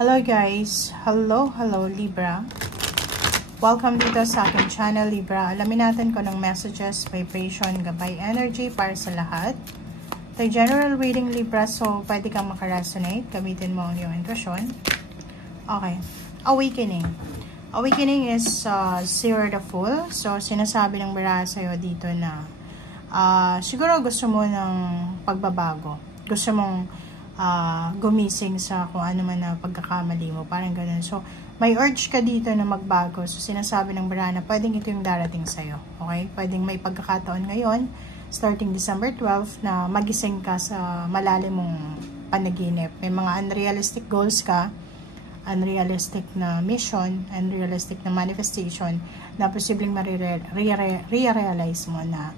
Hello guys! Hello Libra. Welcome dito sa aking channel Libra. Alamin natin kung anong messages, vibration, gabay, energy para sa lahat. Ito general reading Libra, so pwede kang makaresonate. Gamitin mo ang iyong intuition. Okay. Awakening. Awakening is Zero the Fool. So sinasabi ng Bira sa'yo dito na siguro gusto mo ng pagbabago. Gusto mong gumising sa kung ano man na pagkakamali mo, parang ganun. So, may urge ka dito na magbago. So, sinasabi ng Bira na pwedeng ito yung darating sa'yo. Okay? Pwedeng may pagkakataon ngayon, starting December 12, na magising ka sa malalim mong panaginip. May mga unrealistic goals ka, unrealistic na mission, unrealistic na manifestation, na posibleng ma-realize mo na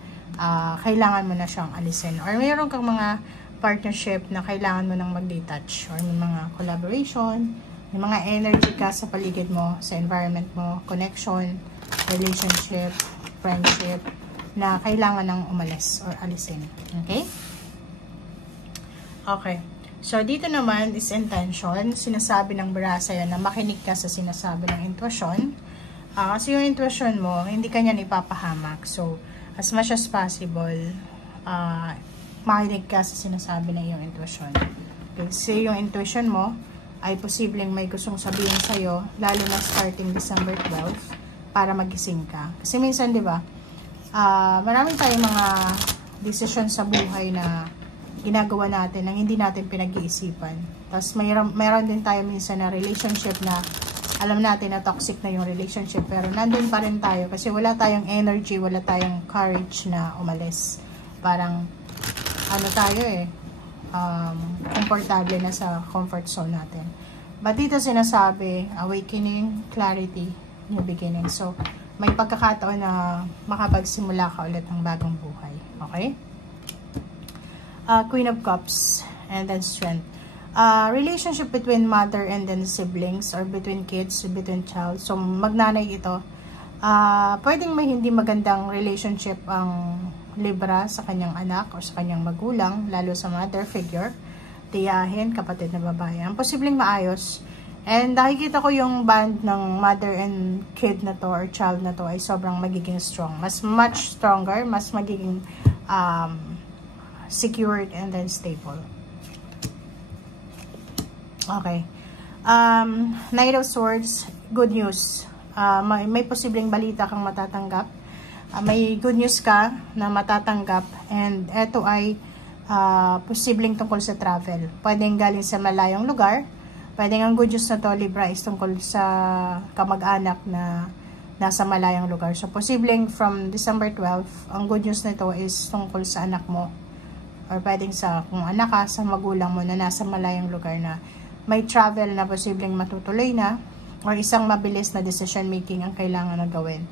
kailangan mo na siyang alisin. Or mayroon kang mga partnership na kailangan mo nang mag-detach, or may mga collaboration, may mga energy ka sa paligid mo, sa environment mo, connection, relationship, friendship, na kailangan nang umalis or alisin. Okay? Okay. So, dito naman is intention. Sinasabi ng Bira sa'yo na makinig ka sa sinasabi ng intuition. Kasi yung intuition mo, hindi ka niyan ipapahamak. So, as much as possible, makinig ka sa sinasabi ng iyong intuition. Kasi yung intuition mo ay posibleng may gustong sabihin sa'yo, lalo na starting December 12, para magising ka. Kasi minsan, di ba, maraming tayong mga decision sa buhay na ginagawa natin nang hindi natin pinag-iisipan. Tapos mayroon din tayo minsan na relationship na alam natin na toxic na yung relationship, pero nandun pa rin tayo kasi wala tayong energy, wala tayong courage na umalis. Parang ano tayo komportable na sa comfort zone natin. But dito sinasabi, awakening, clarity, new beginning. So, may pagkakataon na makapagsimula ka ulit ng bagong buhay. Okay? Queen of Cups, and then Strength. Relationship between mother and then siblings, or between kids, between child. So, magnanay ito. Pwedeng may hindi magandang relationship ang Libra sa kanyang anak o sa kanyang magulang, lalo sa mother figure, tiyahin, kapatid na babae. Ang posibleng maayos. And nakikita ko yung bond ng mother and kid na to or child na to ay sobrang magiging strong. Much stronger, mas magiging secured and then stable. Okay. Knight of Swords, good news. May posibleng balita kang matatanggap. May good news ka na matatanggap, and eto ay posibleng tungkol sa travel. Pwedeng galing sa malayong lugar. Pwedeng ang good news na to, Libra, is tungkol sa kamag-anak na nasa malayong lugar. So, posibleng from December 12, ang good news na to is tungkol sa anak mo. Or pwedeng sa kung anak ka, sa magulang mo na nasa malayong lugar na may travel na posibleng matutuloy na, or isang mabilis na decision making ang kailangan na gawin.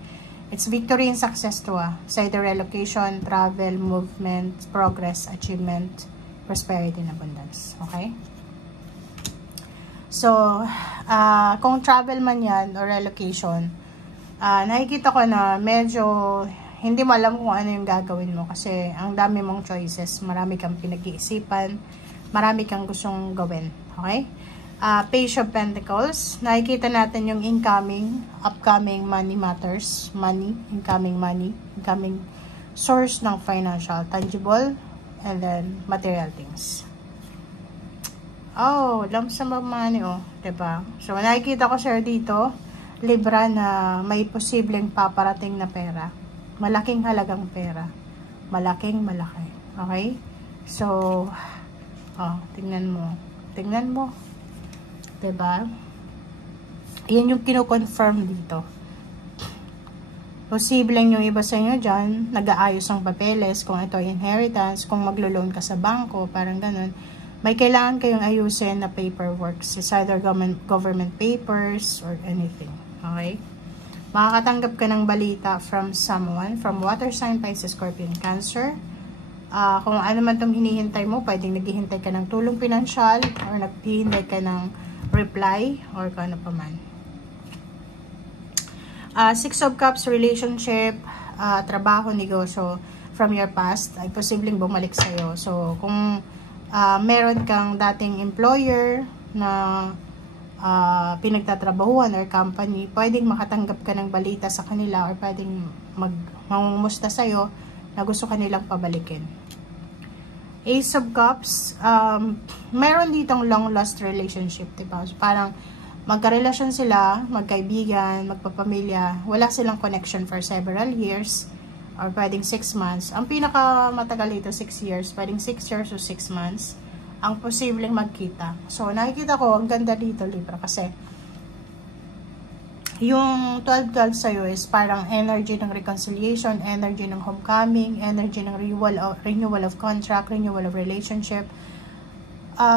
It's victory and success to sa either relocation, travel, movement, progress, achievement, prosperity, and abundance. Okay? So, kung travel man yan or relocation, nakikita ko na medyo hindi mo alam kung ano yung gagawin mo kasi ang dami mong choices, marami kang pinag-iisipan, marami kang gustong gawin. Okay? Page of Pentacles, nakikita natin yung incoming, upcoming money matters, money, incoming source ng financial, tangible, and then material things. Oh, lump sum of money, diba? So, nakikita ko sir dito, Libra, na may posibleng paparating na pera. Malaking halagang pera. Malaki. Okay? So, tingnan mo. Diba? Yan yung kino-confirm dito. Posibleng yung iba sa inyo dyan, nag-aayos ang papeles, kung ito ay inheritance, kung maglo-loan ka sa bangko, parang ganun. May kailangan kayong ayusin na paperwork. It's either government papers or anything. Okay? Makakatanggap ka ng balita from someone, from water sign, Pisces, Scorpion, Cancer. Kung ano man itong hinihintay mo, pwedeng naghihintay ka ng tulong pinansyal or naghihintay ka ng reply or kung ano pa man. Six of Cups, relationship, trabaho, negosyo from your past ay posibleng bumalik sa'yo. So, kung meron kang dating employer na pinagtatrabahuan or company, pwedeng makatanggap ka ng balita sa kanila or pwedeng mangumusta sa'yo na gusto kanilang pabalikin. Ace of Cups, meron ditong long lost relationship, diba? Parang magkarelasyon sila, magkaibigan, magpapamilya, wala silang connection for several years or pwedeng 6 months. Ang pinakamatagal ito 6 years, pwedeng 6 years o 6 months ang posibleng magkita. So nakikita ko ang ganda dito, Libra, kasi yung 12-12 sa'yo is parang energy ng reconciliation, energy ng homecoming, energy ng renewal of contract, renewal of relationship,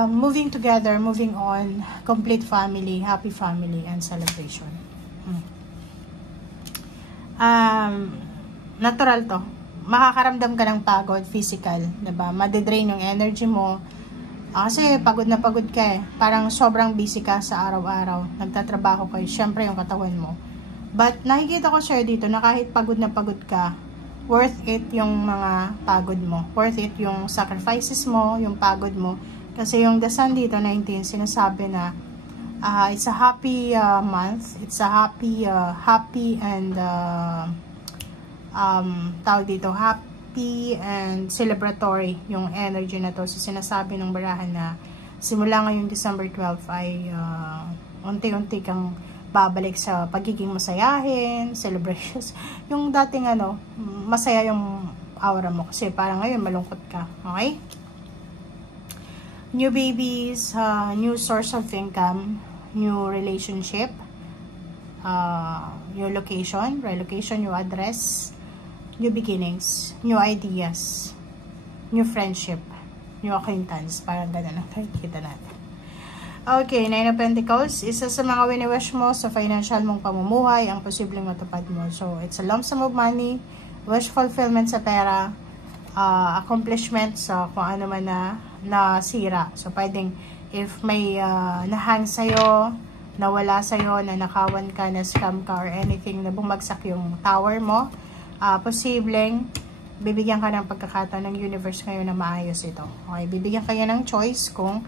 moving together, moving on, complete family, happy family, and celebration. Natural to. Makakaramdam ka ng pagod, physical, diba? Madidrain yung energy mo. Kasi pagod na pagod ka eh. Parang sobrang busy ka sa araw-araw. Nagtatrabaho ka, syempre yung katawan mo. But nakikita ko sa'yo dito na kahit pagod na pagod ka, worth it yung mga pagod mo. Worth it yung sacrifices mo, yung pagod mo. Kasi yung The Sun dito, 19, sinasabi na it's a happy month. It's a happy and tawag dito, happy and celebratory yung energy na to. So sinasabi ng barahan na simula ngayong December 12 ay unti-unti kang babalik sa pagiging masayahin, celebrations. Yung dating masaya yung aura mo kasi parang ngayon malungkot ka. Okay? New babies, new source of income, new relationship, new location, relocation, new address, new beginnings, new ideas, new friendship, new acquaintance. Parang ganun ang nakikita natin. Okay, Nine of Pentacles. Isa sa mga wini-wish mo sa financial mong pamumuhay ang posibleng matupad mo. So, it's a lump sum of money, wish fulfillment sa pera, accomplishment sa kung ano man na nasira. So, pwedeng if may nahang sa'yo, nawala sa'yo, nanakawan ka, na-scam ka, or anything na bumagsak yung tower mo, posibleng bibigyan ka ng pagkakataon ng universe ngayon na maayos ito. Okay, bibigyan kanya ng choice kung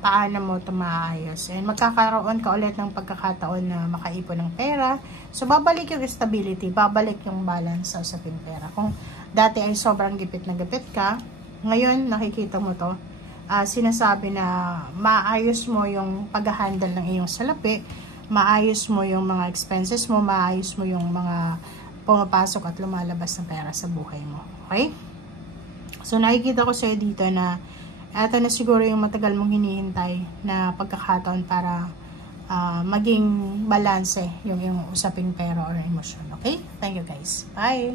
paano mo ito maayos. And magkakaroon ka ulit ng pagkakataon na makaipon ng pera. So, babalik yung stability, babalik yung balance sa usaping pera. Kung dati ay sobrang gipit na gipit ka, ngayon, nakikita mo to, sinasabi na maayos mo yung pag-handle ng iyong salapi, maayos mo yung mga expenses mo, maayos mo yung mga pumapasok at lumalabas na pera sa buhay mo. Okay? So, nakikita ko sa'yo dito na ito na siguro yung matagal mong hinihintay na pagkakataon para maging balanse yung usaping pera or emosyon. Okay? Thank you guys. Bye!